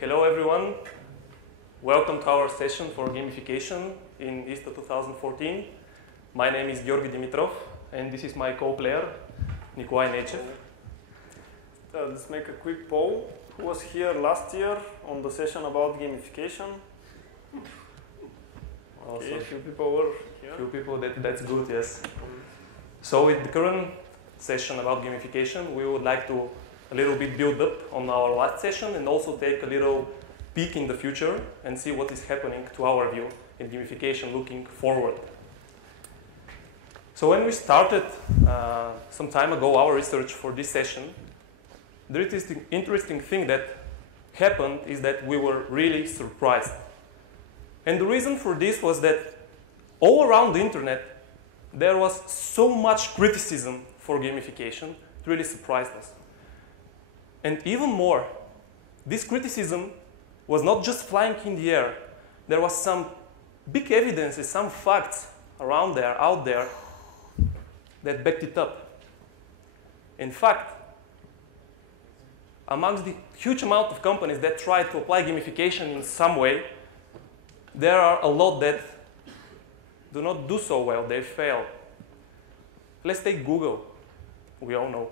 Hello everyone. Welcome to our session for gamification in ISTA 2014. My name is Georgi Dimitrov and this is my co-player, Nikolai Neichev. Let's make a quick poll. Who was here last year on the session about gamification? Also, a few people were here. Few people, that's good, yes. So with the current session about gamification, we would like to a little bit build up on our last session and also take a little peek in the future and see what is happening to our view in gamification looking forward. So when we started some time ago our research for this session, the interesting thing that happened is that we were really surprised. And the reason for this was that all around the internet there was so much criticism for gamification, it really surprised us. And even more, this criticism was not just flying in the air. There was some big evidences, some facts around there, out there, that backed it up. In fact, amongst the huge amount of companies that try to apply gamification in some way, there are a lot that do not do so well, they fail. Let's take Google, we all know.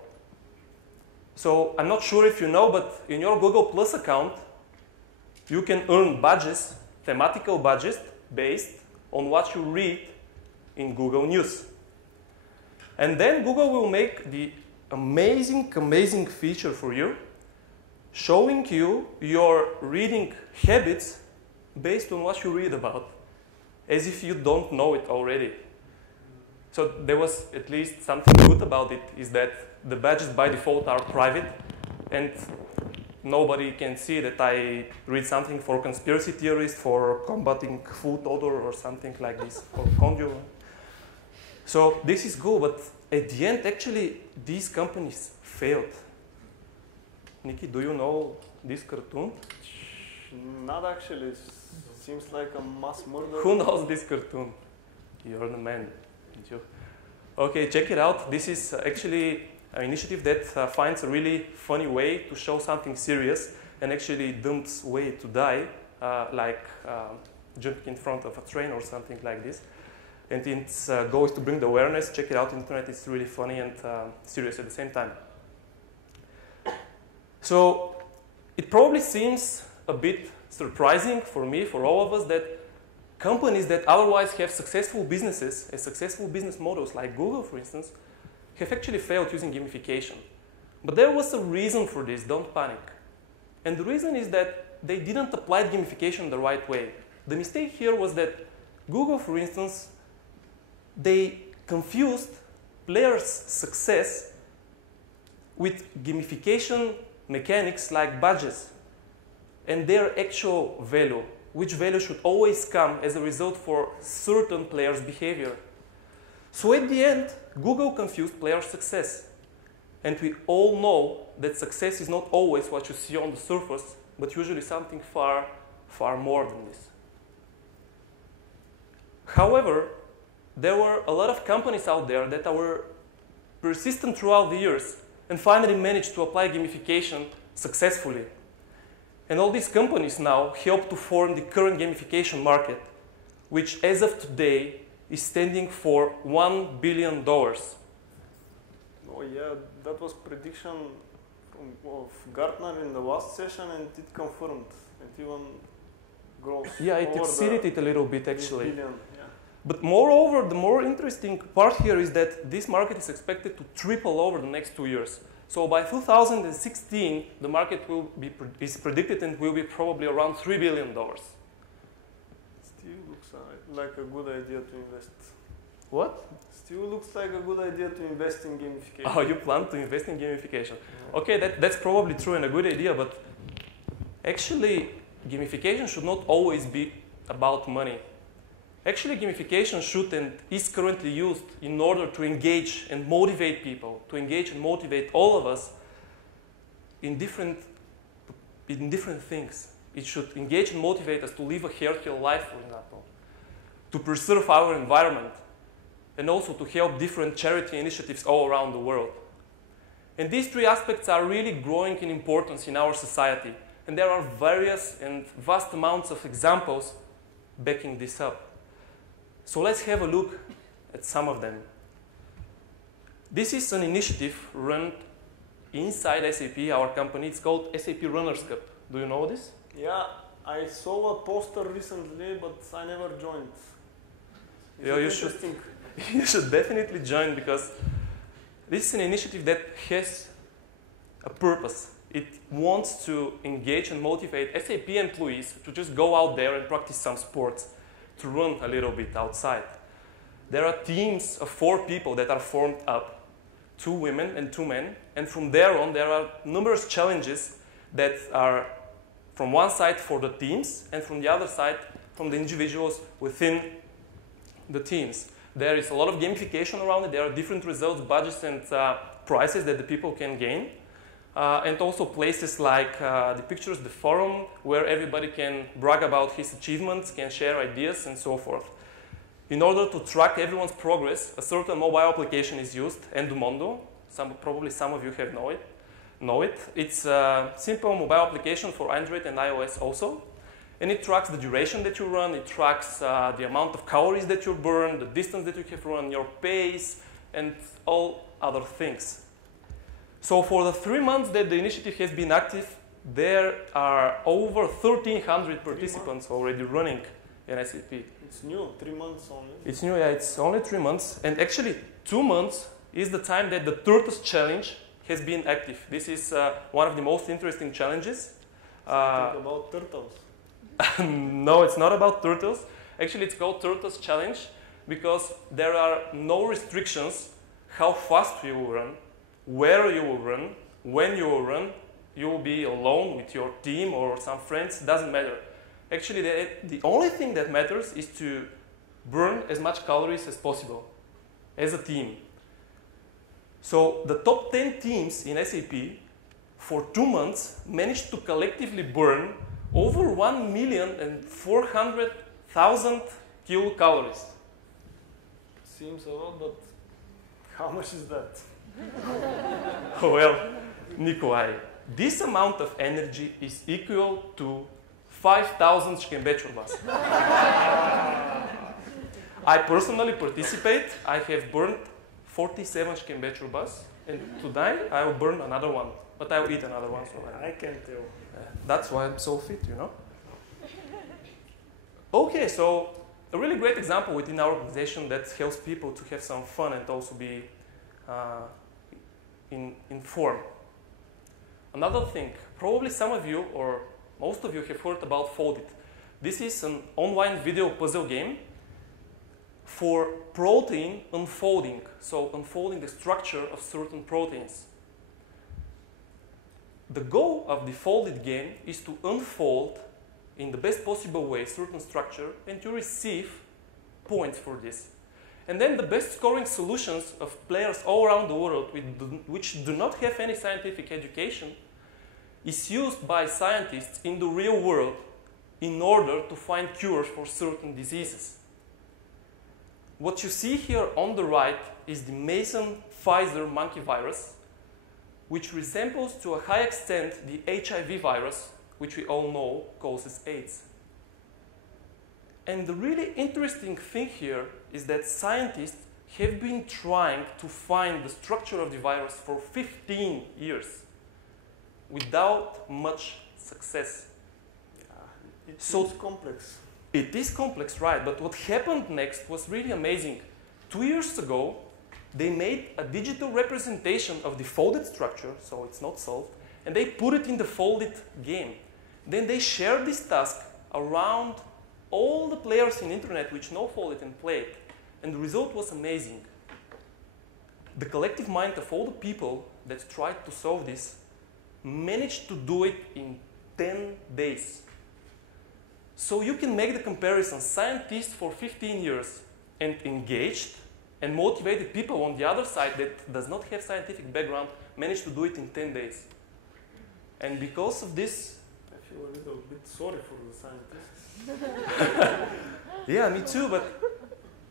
So I'm not sure if you know, but in your Google Plus account, you can earn badges, thematical badges, based on what you read in Google News. And then Google will make the amazing feature for you, showing you your reading habits based on what you read about, as if you don't know it already. So there was at least something good about it, is that the badges by default are private, and nobody can see that I read something for conspiracy theorists, for combating food odor or something like this, or conjugal. So this is good, but at the end, actually, these companies failed. Nikki, do you know this cartoon? Not actually. It seems like a mass murder. Who knows this cartoon? You're the man. Okay, check it out. This is actually an initiative that finds a really funny way to show something serious and actually dumps way to die, like jumping in front of a train or something like this. And its goal is to bring the awareness. Check it out on the internet. It's really funny and serious at the same time. So it probably seems a bit surprising for me, for all of us, that companies that otherwise have successful businesses and successful business models, like Google, for instance, have actually failed using gamification. But there was a reason for this, don't panic. And the reason is that they didn't apply gamification the right way. The mistake here was that Google, for instance, they confused players' success with gamification mechanics like badges and their actual value, which value should always come as a result for certain players' behavior. So at the end, Google confused player success. And we all know that success is not always what you see on the surface, but usually something far more than this. However, there were a lot of companies out there that were persistent throughout the years and finally managed to apply gamification successfully. And all these companies now help to form the current gamification market, which as of today is standing for $1 billion. Oh yeah, that was prediction of Gartner in the last session, and it confirmed. It even grows. Yeah, it exceeded it a little bit actually. Billion, yeah. But moreover, the more interesting part here is that this market is expected to triple over the next 2 years. So by 2016, the market is predicted and will be probably around $3 billion. Still looks like a good idea to invest. What? Still looks like a good idea to invest in gamification. Oh, you plan to invest in gamification. Yeah. Okay, that's probably true and a good idea, but actually, gamification should not always be about money. Actually, gamification should and is currently used in order to engage and motivate people, to engage and motivate all of us in different things. It should engage and motivate us to live a healthier life, for example, to preserve our environment, and also to help different charity initiatives all around the world. And these three aspects are really growing in importance in our society. And there are various and vast amounts of examples backing this up. So let's have a look at some of them. This is an initiative run inside SAP, our company. It's called SAP Runners Cup. Do you know this? Yeah, I saw a poster recently, but I never joined. Yeah, you should definitely join, because this is an initiative that has a purpose. It wants to engage and motivate SAP employees to just go out there and practice some sports, to run a little bit outside. There are teams of 4 people that are formed up, 2 women and 2 men, and from there on there are numerous challenges that are from one side for the teams and from the other side from the individuals within the teams. There is a lot of gamification around it. There are different results, budgets, and prizes that the people can gain. And also places like the pictures, the forum, where everybody can brag about his achievements, can share ideas, and so forth. In order to track everyone's progress, a certain mobile application is used, Endomondo. Probably some of you have know it. It's a simple mobile application for Android and iOS also. And it tracks the duration that you run, it tracks the amount of calories that you burn, the distance that you have run, your pace, and all other things. So for the 3 months that the initiative has been active, there are over 1,300 participants already running in SAP. It's new, 3 months only. It's new, yeah, it's only 3 months. And actually, 2 months is the time that the Turtles Challenge has been active. This is one of the most interesting challenges. Something about turtles. No, it's not about turtles. Actually, it's called Turtles Challenge because there are no restrictions how fast you will run, where you will run, when you will run. You will be alone with your team or some friends, doesn't matter. Actually, the only thing that matters is to burn as much calories as possible as a team. So the top 10 teams in SAP for 2 months managed to collectively burn over 1,400,000 kilocalories. Seems a lot, but how much is that? Well, Nikolai, this amount of energy is equal to 5,000 shkembechurvas. I personally participate. I have burned 47 shkembechurvas, and tonight I will burn another one, but I will eat another one. So I can tell. That's why I'm so fit, you know. Okay, so a really great example within our organization that helps people to have some fun and also be in form. Another thing, probably some of you or most of you have heard about Foldit. This is an online video puzzle game for protein unfolding, so unfolding the structure of certain proteins. The goal of the Foldit game is to unfold in the best possible way certain structure and to receive points for this. And then the best scoring solutions of players all around the world which do not have any scientific education is used by scientists in the real world in order to find cures for certain diseases. What you see here on the right is the Mason-Pfizer monkey virus, which resembles to a high extent the HIV virus, which we all know causes AIDS. And the really interesting thing here is that scientists have been trying to find the structure of the virus for 15 years without much success. It seems complex. It is complex, right? But what happened next was really amazing. 2 years ago, they made a digital representation of the Foldit structure, so it's not solved, and they put it in the Foldit game. Then they shared this task around all the players in the internet which know Foldit and play it. And the result was amazing. The collective mind of all the people that tried to solve this managed to do it in 10 days. So you can make the comparison. Scientists for 15 years and engaged and motivated people on the other side that does not have scientific background managed to do it in 10 days. And because of this... I feel a little bit sorry for the scientists. Yeah, me too, but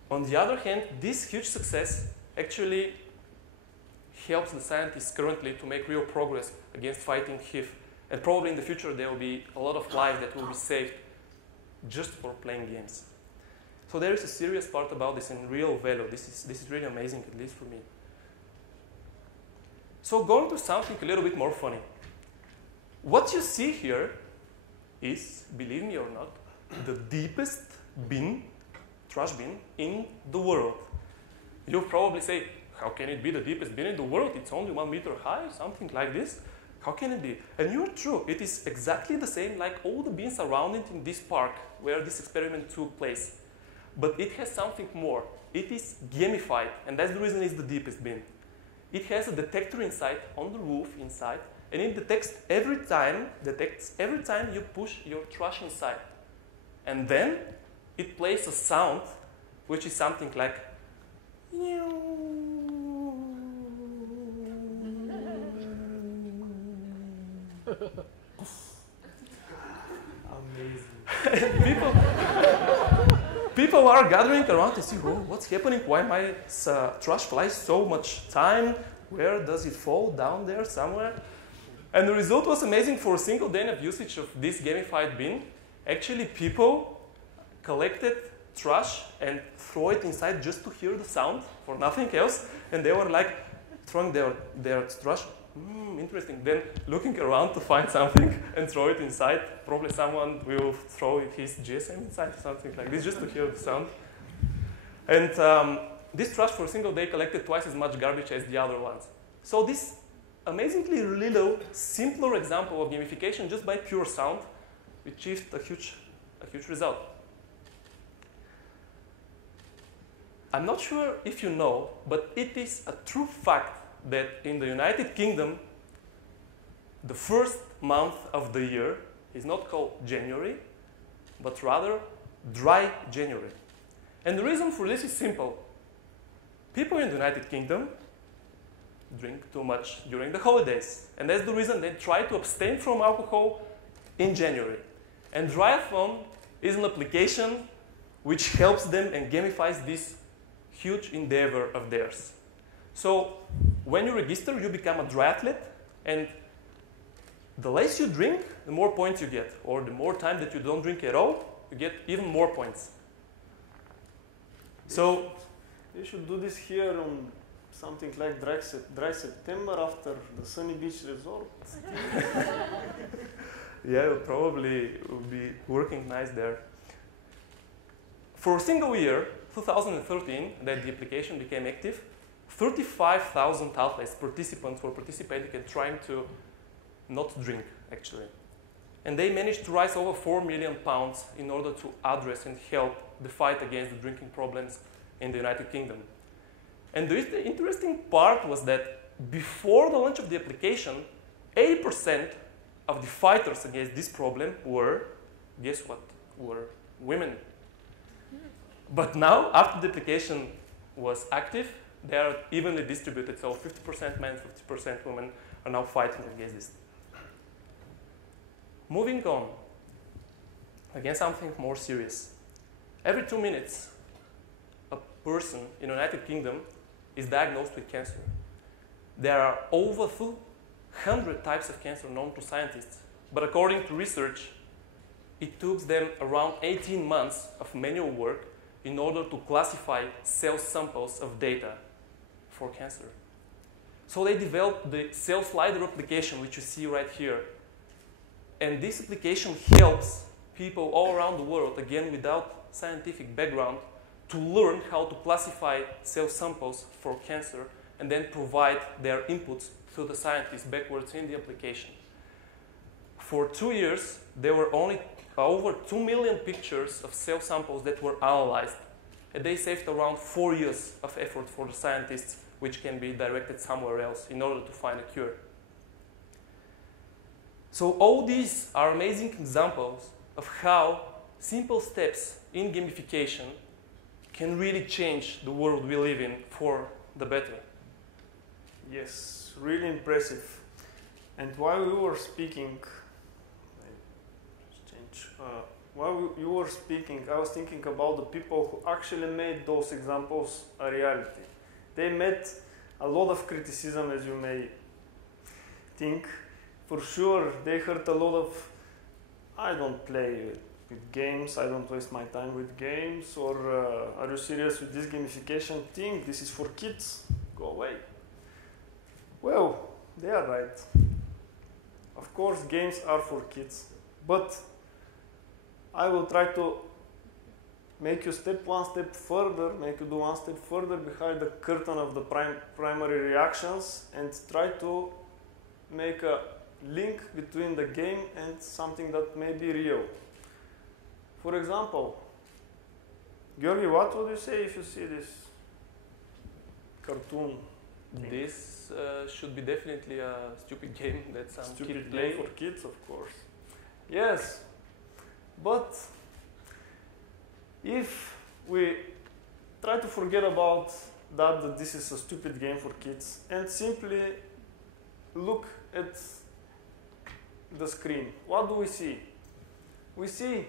on the other hand, this huge success actually helps the scientists currently to make real progress against fighting HIV And probably in the future there will be a lot of lives that will be saved just for playing games. So there is a serious part about this in real value. This is really amazing, at least for me. So going to something a little bit more funny. What you see here is, believe me or not, the deepest bin, trash bin, in the world. You'll probably say, how can it be the deepest bin in the world? It's only 1 meter high, something like this. How can it be? And you're true. It is exactly the same like all the bins around it in this park where this experiment took place. But it has something more. It is gamified, and that's the reason it's the deepest bin. It has a detector inside, on the roof inside, and it detects every time you push your trash inside. And then it plays a sound, which is something like amazing. People are gathering around to see, oh, what's happening? Why my trash flies so much time? Where does it fall? Down there somewhere? And the result was amazing. For a single day of usage of this gamified bin, actually people collected trash and throw it inside just to hear the sound, for nothing else. And they were like throwing their trash. Interesting. Then looking around to find something and throw it inside. Probably someone will throw his GSM inside, something like this, just to hear the sound. And this trash for a single day collected twice as much garbage as the other ones. So this amazingly little, simpler example of gamification just by pure sound achieved a huge result. I'm not sure if you know, but it is a true fact that in the United Kingdom, the first month of the year is not called January, but rather dry January. And the reason for this is simple. People in the United Kingdom drink too much during the holidays. And that's the reason they try to abstain from alcohol in January. And Triathlon is an application which helps them and gamifies this huge endeavor of theirs. So when you register, you become a triathlete, and the less you drink, the more points you get. Or the more time that you don't drink at all, you get even more points. So you should do this here on something like dry September after the sunny beach resort. Yeah, it probably will be working nice there. For a single year, 2013, that the application became active, 35,000 athletes, participants were participating and trying to not drink, actually. And they managed to raise over 4 million pounds in order to address and help the fight against the drinking problems in the United Kingdom. And the interesting part was that before the launch of the application, 80% of the fighters against this problem were, guess what, were women. But now, after the application was active, they are evenly distributed. So 50% men, 50% women are now fighting against this. Moving on, again something more serious. Every 2 minutes, a person in the United Kingdom is diagnosed with cancer. There are over 200 types of cancer known to scientists, but according to research, it took them around 18 months of manual work in order to classify cell samples of data for cancer. So they developed the Cell Slider application, which you see right here. And this application helps people all around the world, again without scientific background, to learn how to classify cell samples for cancer and then provide their inputs to the scientists backwards in the application. For 2 years, there were only over 2 million pictures of cell samples that were analyzed. And they saved around 4 years of effort for the scientists, which can be directed somewhere else in order to find a cure. So all these are amazing examples of how simple steps in gamification can really change the world we live in for the better. Yes, really impressive. And while we were speaking, while you were speaking, I was thinking about the people who actually made those examples a reality. They met a lot of criticism, as you may think, for sure they heard a lot of, I don't play with games, I don't waste my time with games, or are you serious with this gamification thing? This is for kids, go away. Well, they are right. Of course, games are for kids, but I will try to make you one step further, make you do one step further behind the curtain of the primary reactions and try to make a link between the game and something that may be real. For example, Georgi, what would you say if you see this cartoon thing? This should be definitely a stupid game that some Stupid kid play. game for kids, of course. Yes, but if we try to forget about that this is a stupid game for kids and simply look at the screen, what do we see? We see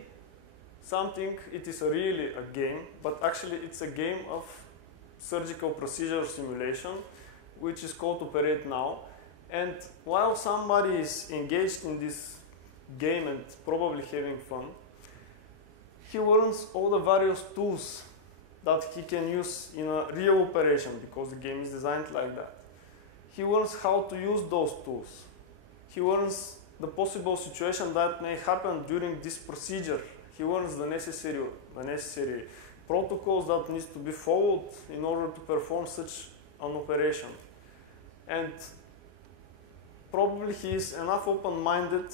something, it is really a game, but actually it's a game of surgical procedure simulation, which is called Operate Now. And while somebody is engaged in this game and probably having fun, he learns all the various tools that he can use in a real operation, because the game is designed like that. He learns how to use those tools. He learns the possible situation that may happen during this procedure. He learns the necessary protocols that needs to be followed in order to perform such an operation. And probably he is enough open-minded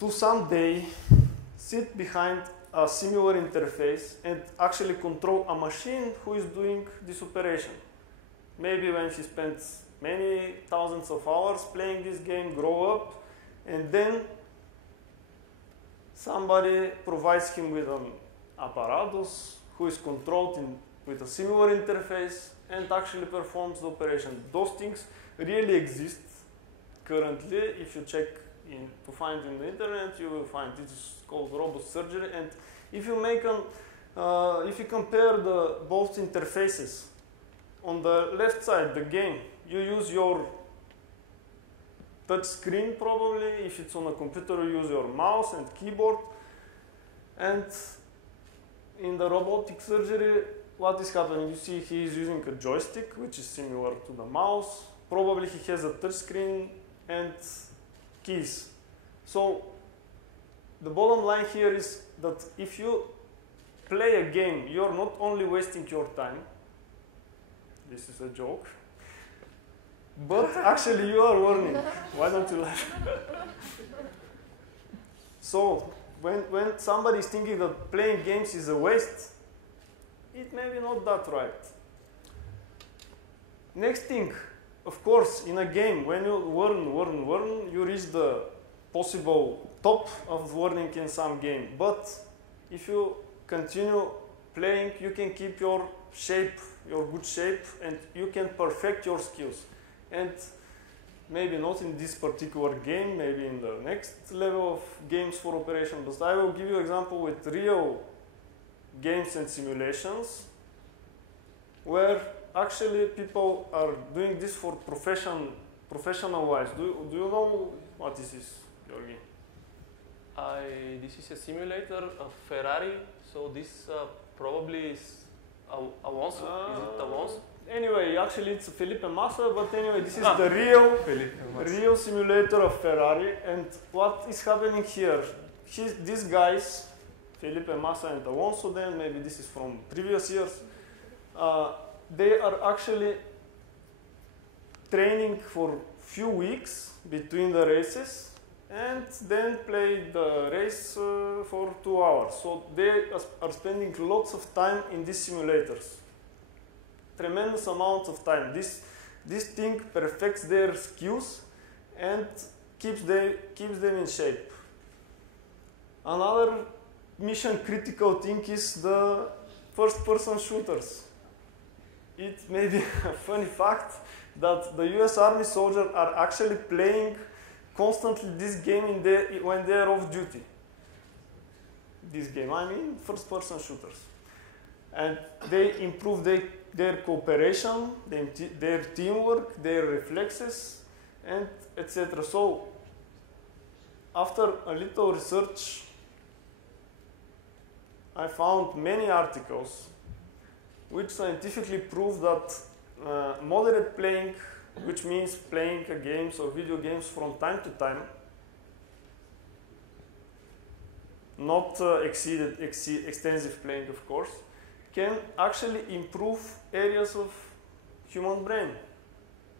to someday sit behind a similar interface and actually control a machine who is doing this operation. Maybe when he spends many thousands of hours playing this game, grow up, and then somebody provides him with an apparatus who is controlled with a similar interface and actually performs the operation. Those things really exist currently. If you check to find in the internet, you will find it is called robot surgery. And if you make if you compare both interfaces, on the left side, the game, you use your touch screen probably. If it's on a computer, you use your mouse and keyboard. And in the robotic surgery, what is happening? You see he is using a joystick, which is similar to the mouse. Probably he has a touch screen and keys. So the bottom line here is that if you play a game, you're not only wasting your time, this is a joke, but actually you are learning. Why don't you laugh? So when somebody is thinking that playing games is a waste, it may be not that right. Next thing, of course, in a game, when you learn, you reach the possible top of learning in some game. But if you continue playing, you can keep your shape, your good shape, and you can perfect your skills. And maybe not in this particular game, maybe in the next level of games for operation, but I will give you an example with real games and simulations where actually people are doing this for professional wise. Do you know what this is, Georgi? This is a simulator of Ferrari, so this probably is Alonso. Is it Alonso? Anyway, actually it's Felipe Massa, but anyway, this is the real simulator of Ferrari. And what is happening here? These guys, Felipe Massa and Alonso, then maybe this is from previous years, they are actually training for few weeks between the races and then play the race for 2 hours. So they are spending lots of time in these simulators. Tremendous amount of time. This thing perfects their skills and keeps them in shape. Another mission critical thing is the first-person shooters. It may be a funny fact that the US Army soldiers are actually playing constantly this game when they are off duty. This game, I mean first-person shooters. And they improve their cooperation, their teamwork, their reflexes, and etc. So after a little research, I found many articles which scientifically prove that moderate playing, which means playing games or video games from time to time, not extensive playing, of course, can actually improve areas of human brain.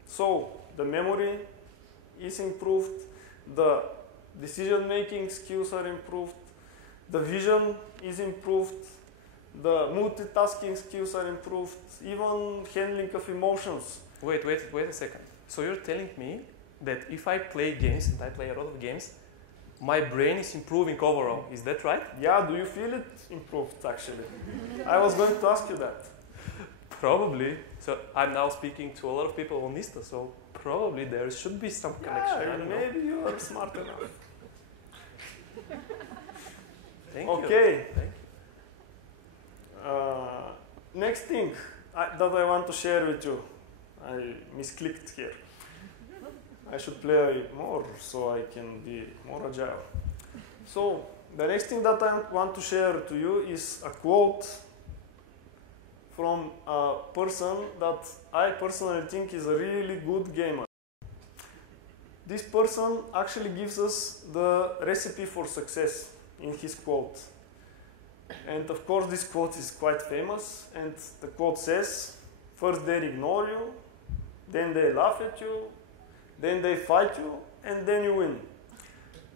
So the memory is improved, the decision-making skills are improved, the vision is improved, the multitasking skills are improved, even handling of emotions. Wait a second. So you're telling me that if I play games, and I play a lot of games, my brain is improving overall. Is that right? Yeah, do you feel it improved actually? I was going to ask you that. Probably. So I'm now speaking to a lot of people on ISTA, so probably there should be some connection. Yeah, maybe you are smart enough. Thank you. Okay. Thank you. Next thing that I want to share with you. I misclicked here. I should play more so I can be more agile. So the next thing that I want to share to you is a quote from a person that I personally think is a really good gamer. This person actually gives us the recipe for success in his quote. And of course this quote is quite famous, and the quote says, first they ignore you, then they laugh at you, then they fight you, and then you win.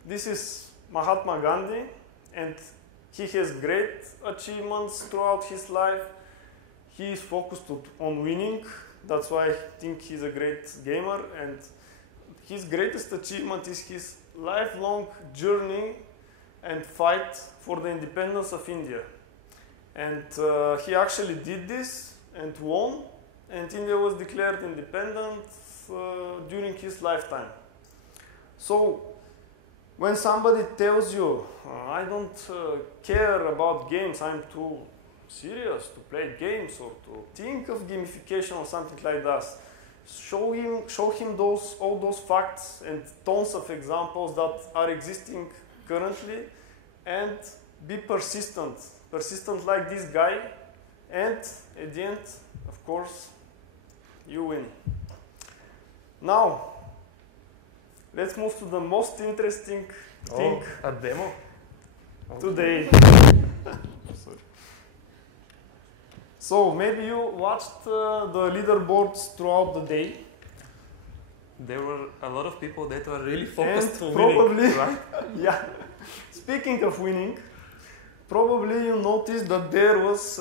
This is Mahatma Gandhi, and he has great achievements throughout his life. He is focused on winning. That's why I think he's a great gamer, and his greatest achievement is his lifelong journey and fight for the independence of India. And he actually did this and won, and India was declared independent during his lifetime. So when somebody tells you, I don't care about games, I'm too serious to play games or to think of gamification or something like that, show him all those facts and tons of examples that are existing currently, and be persistent like this guy, and at the end, of course, you win. Now, let's move to the most interesting thing. A demo? Today. Sorry. So maybe you watched the leaderboards throughout the day. There were a lot of people that were really focused on probably, winning, right? Yeah. Speaking of winning, probably you noticed that there was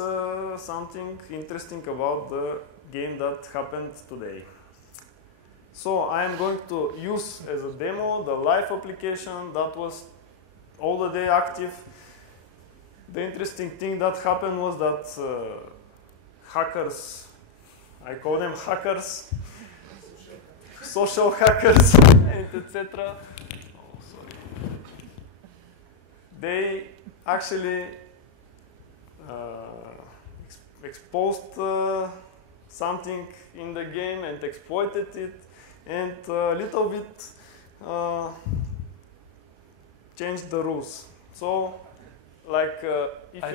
something interesting about the game that happened today. So I am going to use as a demo the live application that was all the day active. The interesting thing that happened was that hackers, I call them hackers, social hackers, and etc. They actually exposed something in the game and exploited it, and a little bit changed the rules. So, like if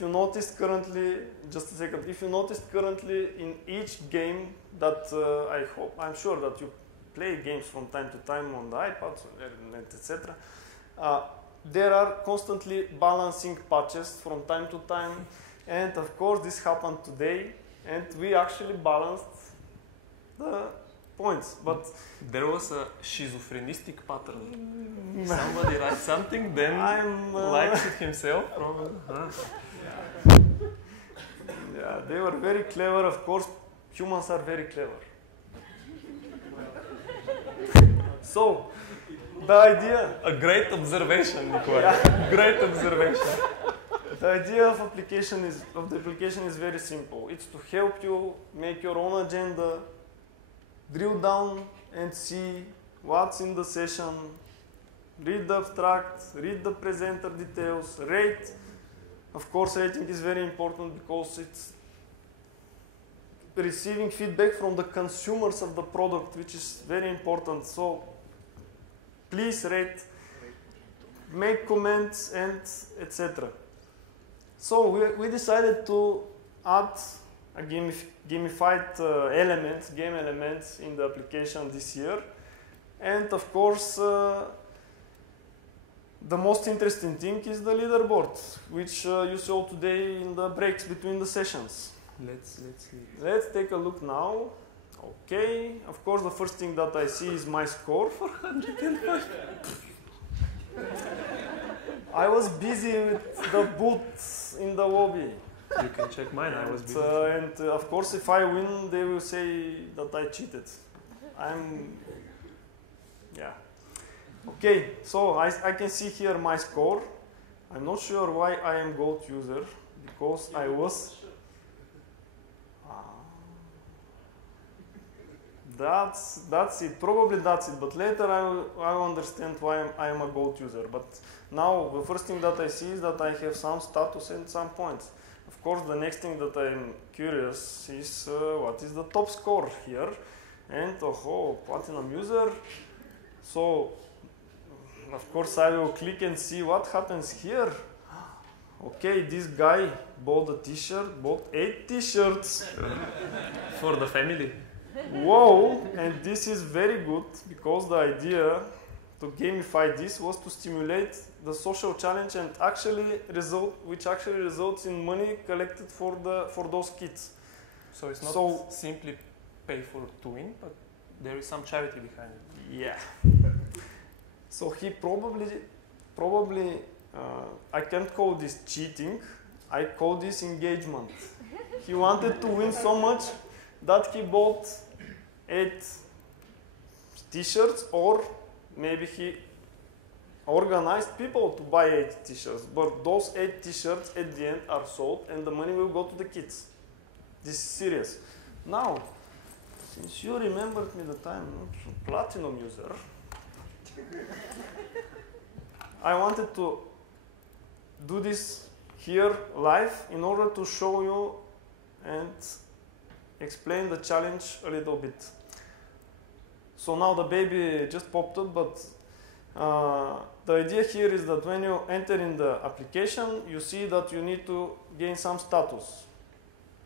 you noticed currently, just a second, if you noticed currently in each game that I'm sure that you play games from time to time on the iPads and etc. There are constantly balancing patches from time to time, and of course this happened today, and we actually balanced the points. But there was a schizophrenistic pattern. Somebody writes something, then likes it himself. Yeah, they were very clever. Of course, humans are very clever. So, the idea... A great observation, Nikolai. Yeah. Great observation. The idea of the application is very simple. It's to help you make your own agenda, drill down and see what's in the session, read the abstract, read the presenter details, rate. Of course, rating is very important because receiving feedback from the consumers of the product, which is very important. So please rate, make comments, and etc. So we decided to add a gamified game elements in the application this year. And of course, the most interesting thing is the leaderboard, which you saw today in the breaks between the sessions. Let's take a look now. Okay, of course, the first thing that I see is my score, 405. I was busy with the boots in the lobby. You can check mine, I was busy. And of course, if I win, they will say that I cheated. Yeah. Okay, so I can see here my score. I'm not sure why I am GOAT user, because I was. That's it. Probably that's it. But later I will understand why I am a GOAT user. But now the first thing that I see is that I have some status and some points. Of course, the next thing that I'm curious is what is the top score here, and platinum user. So of course I will click and see what happens here. Okay, this guy bought a t-shirt, bought 8 t-shirts for the family. Whoa, and this is very good, because the idea to gamify this was to stimulate the social challenge and which actually results in money collected for those kids. So it's not simply pay to win, but there is some charity behind it. Yeah. So he probably I can't call this cheating. I call this engagement. He wanted to win so much that he bought 8 t-shirts, or maybe he organized people to buy 8 t-shirts. But those 8 t-shirts at the end are sold, and the money will go to the kids. This is serious. Now, since you remembered me that I'm not a platinum user, I wanted to do this here live in order to show you and explain the challenge a little bit. So now the baby just popped up, but the idea here is that when you enter in the application, you see that you need to gain some status.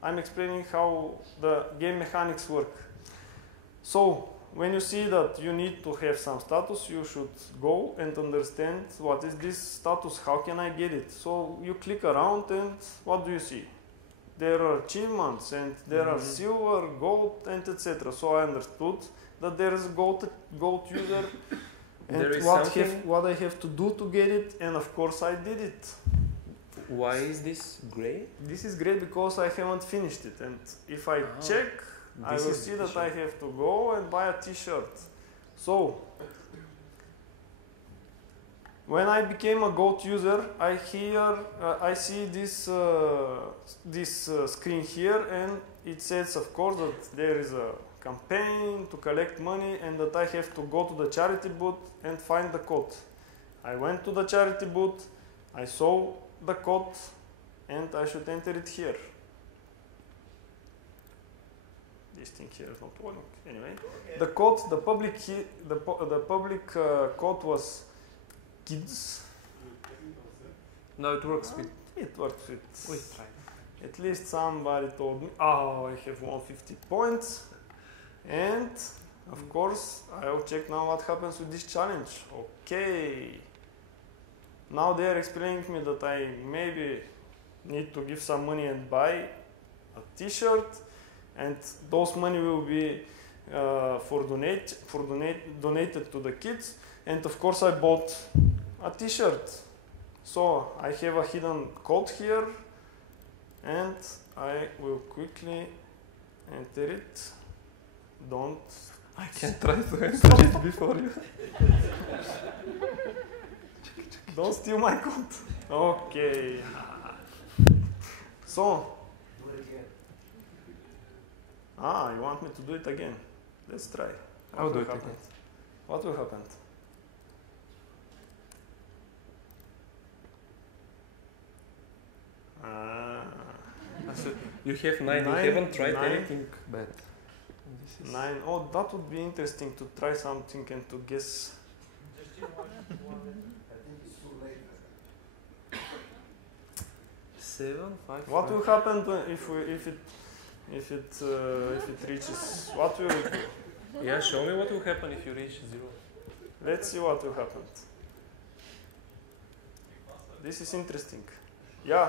I'm explaining how the game mechanics work. So when you see that you need to have some status, you should go and understand what is this status, how can I get it. So you click around, and what do you see? There are achievements, and there are silver, gold, and etc. So I understood that there is a gold user, and what I have to do to get it, and of course I did it. Why is this gray? This is gray because I haven't finished it, and if I check, I will see that I have to go and buy a t-shirt. So when I became a GOAT user, I see this screen here, and it says, of course, that there is a campaign to collect money, and that I have to go to the charity booth and find the code. I went to the charity booth, I saw the code, and I should enter it here. This thing here is not working. Anyway, the code, the public code was kids. No, it works with. It works with. At least somebody told me. Oh, I have 150 points, and of course I will check now what happens with this challenge. Okay. Now they are explaining to me that I maybe need to give some money and buy a t-shirt, and those money will be donated to the kids. And of course I bought a t-shirt. So I have a hidden code here, and I will quickly enter it. I can try to enter it before you. Don't steal my code. Okay. So. Do it again. You want me to do it again? Let's try. I'll do it again. What will happen? You have 9. You haven't tried anything bad. This is 9. Oh, that would be interesting to try something and to guess. Just one. I think it's too late. 7, 5. What will happen if it reaches? What will it do? Yeah, show me what will happen if you reach 0. Let's see what will happen. This is interesting. Yeah,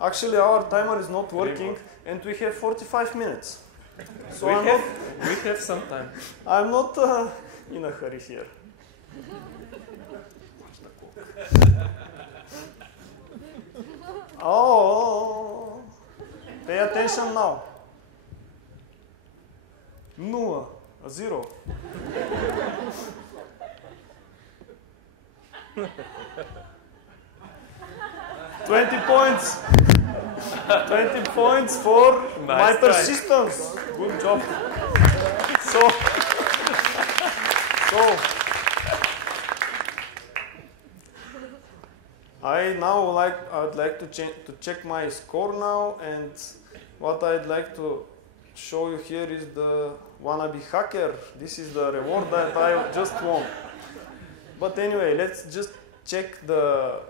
actually our timer is not working and we have 45 minutes. So we have some time. I'm not in a hurry here. Oh, pay attention now. 0, 0. $20 points. 20 points for my persistence. Good job. So I'd like to check my score now, and what I'd like to show you here is the wannabe hacker. This is the reward that I just won. But anyway, let's just check the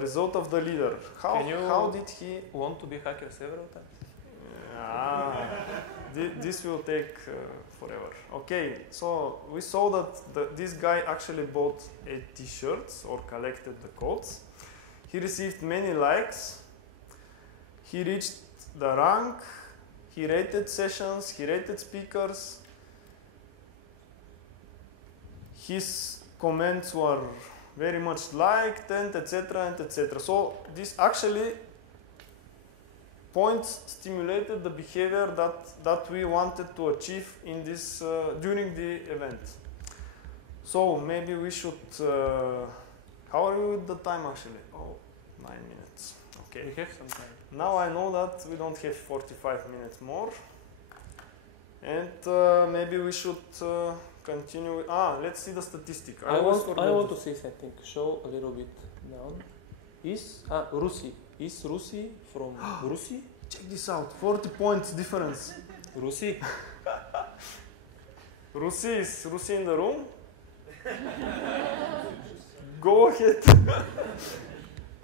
result of the leader. How did he want to be hacker several times? This will take forever. Okay, so we saw that this guy actually bought 8 t-shirts or collected the codes. He received many likes. He reached the rank. He rated sessions. He rated speakers. His comments were very much liked, and etc. and etc. So this actually points stimulated the behavior that we wanted to achieve in this during the event. So maybe we should. How are we with the time actually? Oh, 9 minutes. Okay. We have some time. Now I know that we don't have 45 minutes more, and maybe we should continue. Let's see the statistic. I want to say something. Show a little bit down. Rusi. Is Rusi from Rusi? Check this out. 40 points difference. Rusi. Rusi, is Rusi in the room? Go ahead.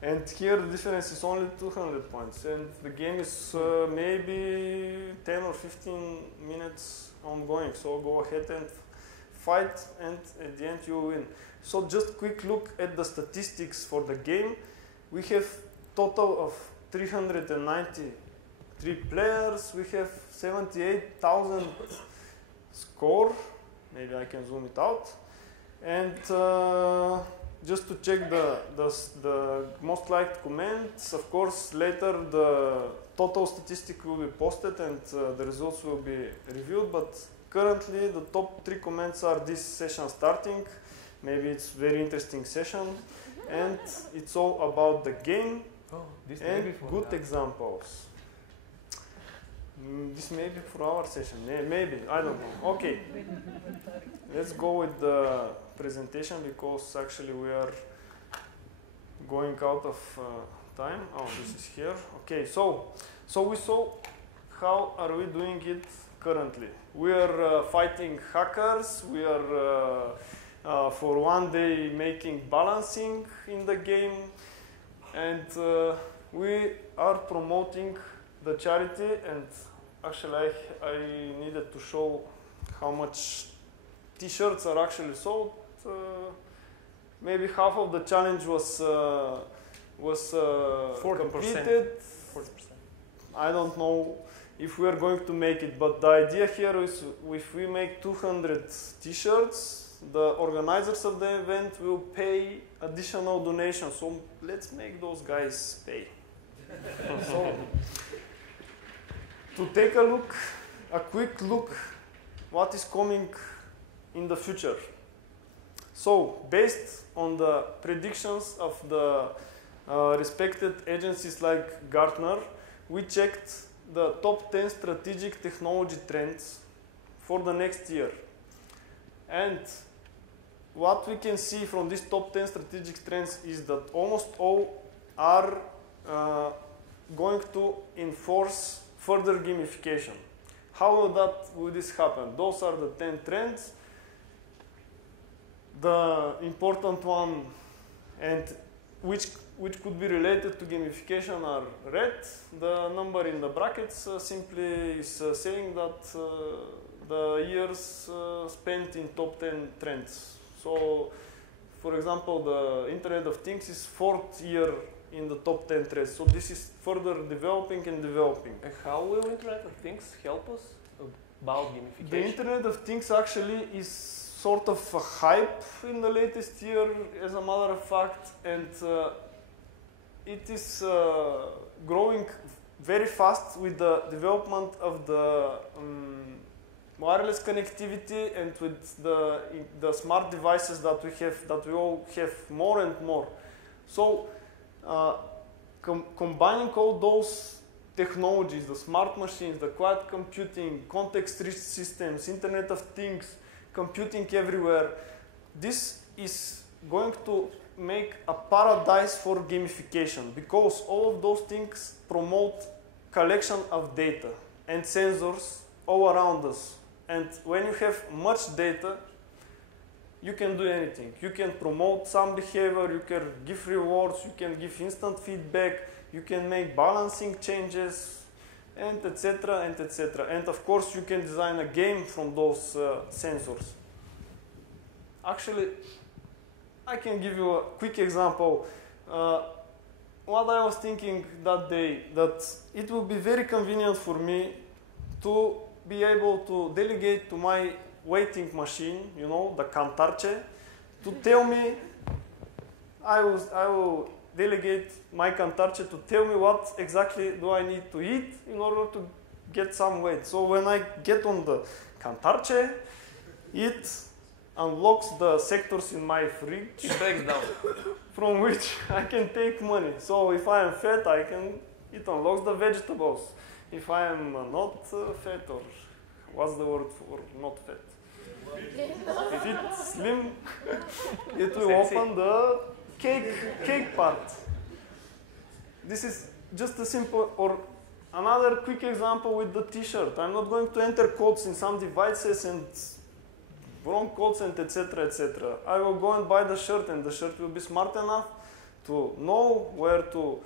And here the difference is only 200 points, and the game is maybe 10 or 15 minutes ongoing. So go ahead and fight, and at the end you win. So just quick look at the statistics for the game. We have total of 393 players. We have 78,000 score. Maybe I can zoom it out. And just to check the most liked comments, of course, later the total statistic will be posted and the results will be reviewed. But currently, the top 3 comments are this session starting. Maybe it's very interesting session, and it's all about the game and good examples. This may be for our session. Maybe, I don't know. Okay, let's go with the presentation because actually we are going out of time. Oh, this is here. Okay, so we saw how are we doing it currently. We are fighting hackers. We are for one day making balancing in the game, and we are promoting the charity. And actually I needed to show how much t-shirts are actually sold. Maybe half of the challenge was 40%. completed. 40%. I don't know if we are going to make it, but the idea here is if we make 200 t-shirts, the organizers of the event will pay additional donations. So let's make those guys pay. So to take a quick look, what is coming in the future. So based on the predictions of the respected agencies like Gartner, we checked the top 10 strategic technology trends for the next year. And what we can see from these top 10 strategic trends is that almost all are going to enforce further gamification. How will this happen? Those are the 10 trends. The important one, and which could be related to gamification, are red. The number in the brackets simply is saying that the years spent in top 10 trends. So, for example, the Internet of Things is 4th year in the top 10 trends. So this is further developing and developing. And how will Internet of Things help us about gamification? The Internet of Things actually is sort of a hype in the latest year, as a matter of fact, and it is growing very fast with the development of the wireless connectivity and with the smart devices that we all have more and more. So combining all those technologies, the smart machines, the cloud computing, context-rich systems, Internet of Things, computing everywhere, this is going to make a paradise for gamification, because all of those things promote collection of data and sensors all around us. And when you have much data, you can do anything. You can promote some behavior, you can give rewards, you can give instant feedback, you can make balancing changes, and etc. and etc. And of course, you can design a game from those sensors. Actually, I can give you a quick example. What I was thinking that day, that it will be very convenient for me to be able to delegate to my waiting machine, you know, the cantarce, to tell me, I will delegate my cantarce to tell me what exactly do I need to eat in order to get some weight. So when I get on the cantarce, it unlocks the sectors in my fridge. It breaks down. From which I can take money. So if I am fat, it unlocks the vegetables. If I am not fat, or what's the word for not fat? If it's slim, it will open the cake part. This is just a simple, or another quick example with the t-shirt. I'm not going to enter codes in some devices and wrong codes and etc. etc. I will go and buy the shirt, and the shirt will be smart enough to know where to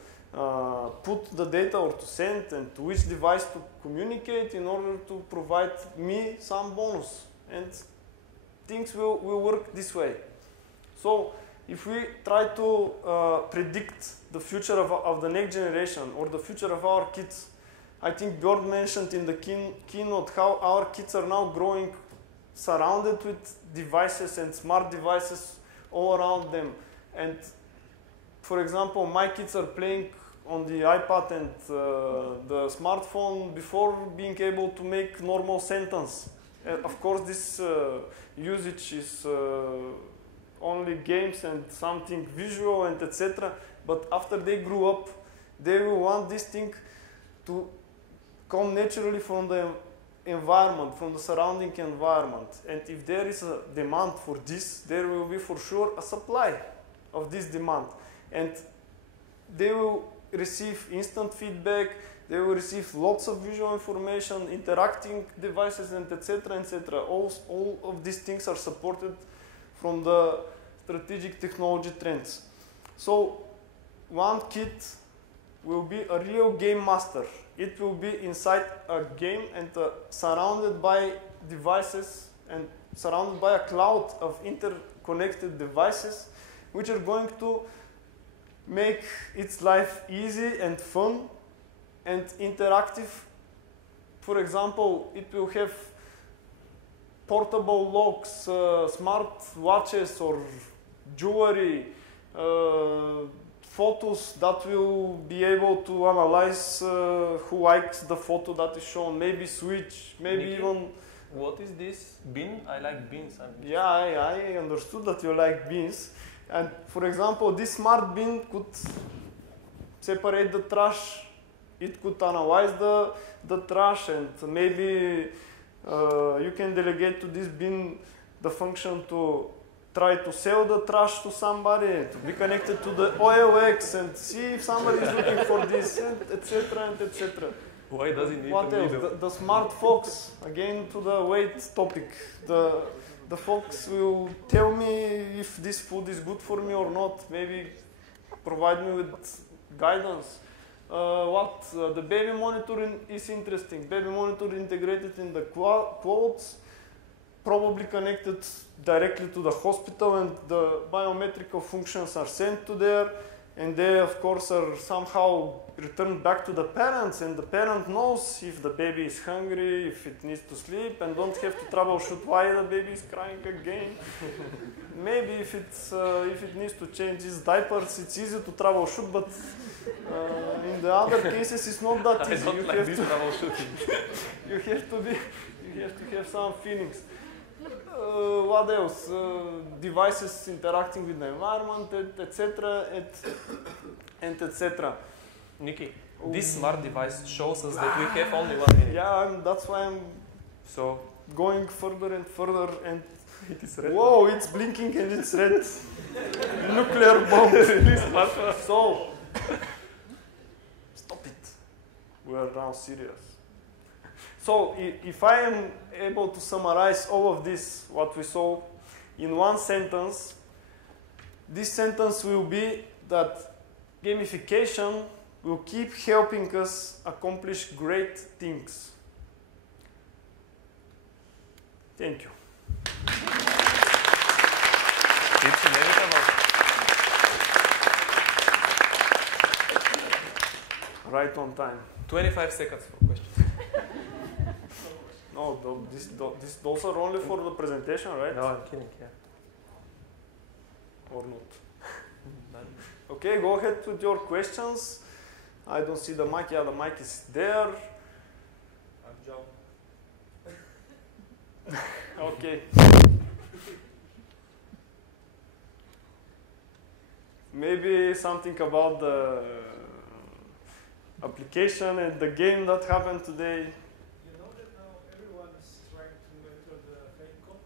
put the data or to send, and to which device to communicate in order to provide me some bonus. And things will work this way. So if we try to predict the future of the next generation or the future of our kids, I think Georgi mentioned in the keynote how our kids are now growing surrounded with devices and smart devices all around them. And for example, my kids are playing on the iPad and the smartphone before being able to make normal sentence. Of course, this usage is only games and something visual and etc. But after they grew up, they will want this thing to come naturally from the environment, from the surrounding environment. And if there is a demand for this, there will be for sure a supply of this demand. And they will receive instant feedback, they will receive lots of visual information, interacting devices, and etc. etc. All of these things are supported from the strategic technology trends. So one kid will be a real game master. It will be inside a game and surrounded by devices and surrounded by a cloud of interconnected devices, which are going to make its life easy and fun and interactive. For example, it will have portable locks, smart watches or jewelry, photos that will be able to analyze who likes the photo that is shown, maybe switch, maybe Nicky, even... What is this? Bean? I like beans. Yeah, I understood that you like beans. And for example, this smart bin could separate the trash. It could analyze the trash, and maybe you can delegate to this bin the function to try to sell the trash to somebody, to be connected to the OLX and see if somebody is looking for this, and etc. and etc. Why does he need what a else? needle? The smart fox, again to the weight topic. The fox will tell me if this food is good for me or not, maybe provide me with guidance. The baby monitoring is interesting. Baby monitor integrated in the clothes, probably connected directly to the hospital, and the biometrical functions are sent to there, and they of course are somehow returned back to the parents, and the parent knows if the baby is hungry, if it needs to sleep, and don't have to troubleshoot why the baby is crying again. Maybe if it needs to change its diapers, it's easy to troubleshoot, but in the other cases it's not that easy. I don't like this troubleshooting. You have to have some feelings. What else? Devices interacting with the environment, etc., and etc. Nikki, this smart device shows us that we have only 1 minute. Yeah, that's why I'm So going further and further, and it is red. whoa, it's blinking and it's red. Nuclear bomb. So, stop it. We are now serious. So, if I am able to summarize all of this, what we saw, in one sentence, this sentence will be that gamification will keep helping us accomplish great things. Thank you. It's inevitable. Right on time. 25 seconds for questions. No, those are only for the presentation, right? No, I'm kidding, yeah. Or not? Okay, go ahead with your questions. I don't see the mic. Yeah, the mic is there. I'm John. Okay. Maybe something about the application and the game that happened today. You know that now everyone is trying to enter the fake code?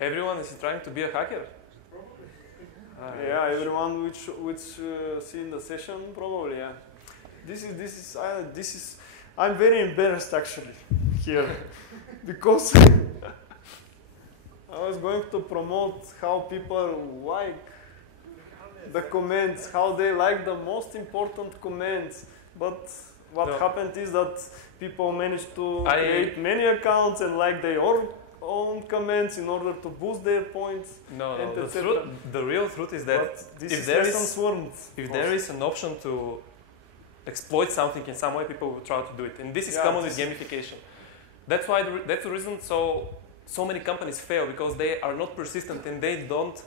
Everyone is trying to be a hacker? Probably. Yeah, everyone which see in the session, probably. Yeah. This is. I'm very embarrassed actually here because I was going to promote how people like the comments, how they like the most important comments, but what happened is that people managed to create many accounts and like their own comments in order to boost their points. No, the real truth is that if there is an option to exploit something in some way, people will try to do it, and this is common with gamification. That's why that's the reason so many companies fail, because they are not persistent and they don't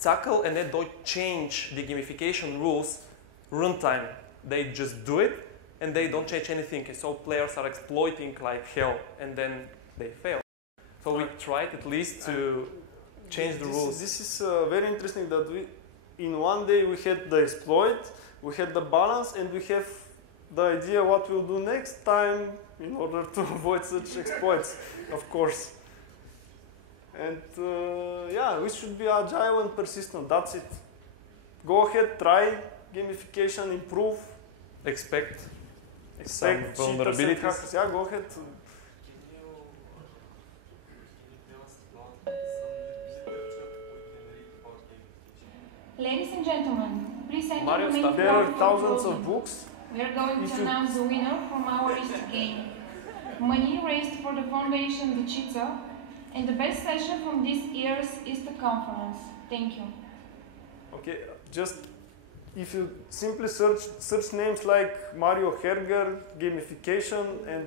tackle and they don't change the gamification rules runtime. They just do it and they don't change anything, and so players are exploiting like hell and then they fail. So we tried at least to change the rules. This is very interesting that in one day we had the exploit, we had the balance, and we have the idea what we'll do next time in order to avoid such exploits, of course. And yeah, we should be agile and persistent. That's it. Go ahead, try gamification, improve. Expect some vulnerabilities. Yeah, go ahead. Can you tell us about some literature we can read about gamification? Ladies and gentlemen, please enter Mario the main stuff. There are floor thousands for of books. We are going to announce the winner from our ISTA game. Money raised for the foundation Neichev, and the best session from this year's ISTA conference. Thank you. Okay, just if you simply search names like Mario Herger, gamification, and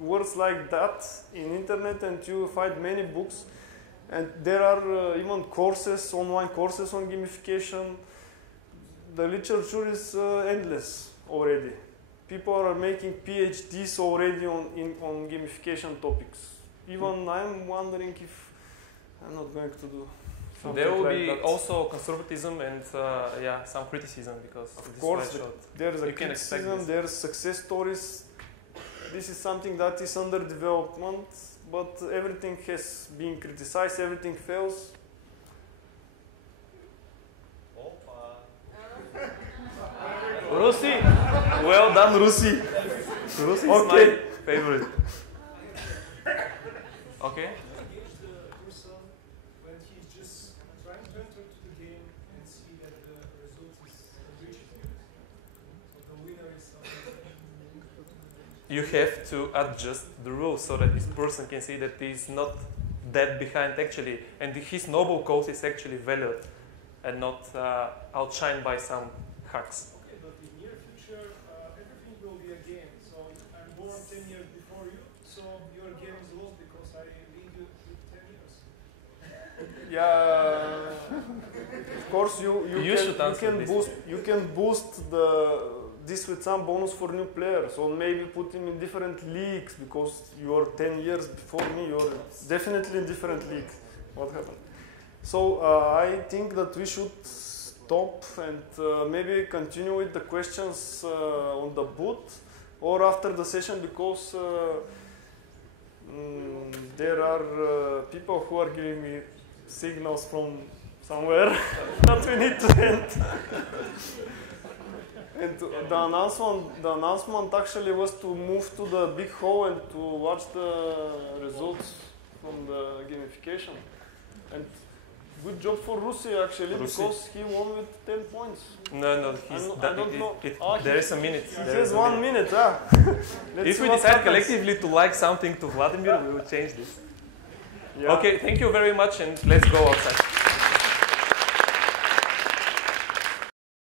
words like that in internet, and you will find many books. And there are even courses, online courses on gamification. The literature is endless already. People are making PhDs already on gamification topics. Even I'm wondering if I'm not going to do something there will like be that. also conservatism and yeah, some criticism, because Of course, there's a you can expect criticism, this. there's success stories. This is something that is under development, but everything has been criticized, everything fails. Rusi. Well done, Rusi. Rusi is Okay. my favorite. Okay. Engage the person when he's just trying to enter to the game and see that the result is reaching. So the winner is You have to adjust the rules so that this person can see that he's not that behind actually, and his noble cause is actually valued and not outshined by some hacks. okay, but in near future, everything will be a game. So I'm born 10 years before you, so your game is lost because I lead you with 10 years. Yeah. Of course, you can boost this with some bonus for new players, or maybe put him in different leagues because you're 10 years before me. You're definitely in different leagues. What happened? So I think that we should stop and maybe continue with the questions on the booth or after the session, because there are people who are giving me signals from somewhere that we need to end. And the announcement actually was to move to the big hall and to watch the results from the gamification. And good job for Rusi actually, because he won with 10 points. No, I don't know. There is a minute. He has 1 minute. If we decide collectively to like something to Vladimir, we will change this. Yeah. Okay, thank you very much, and let's go outside.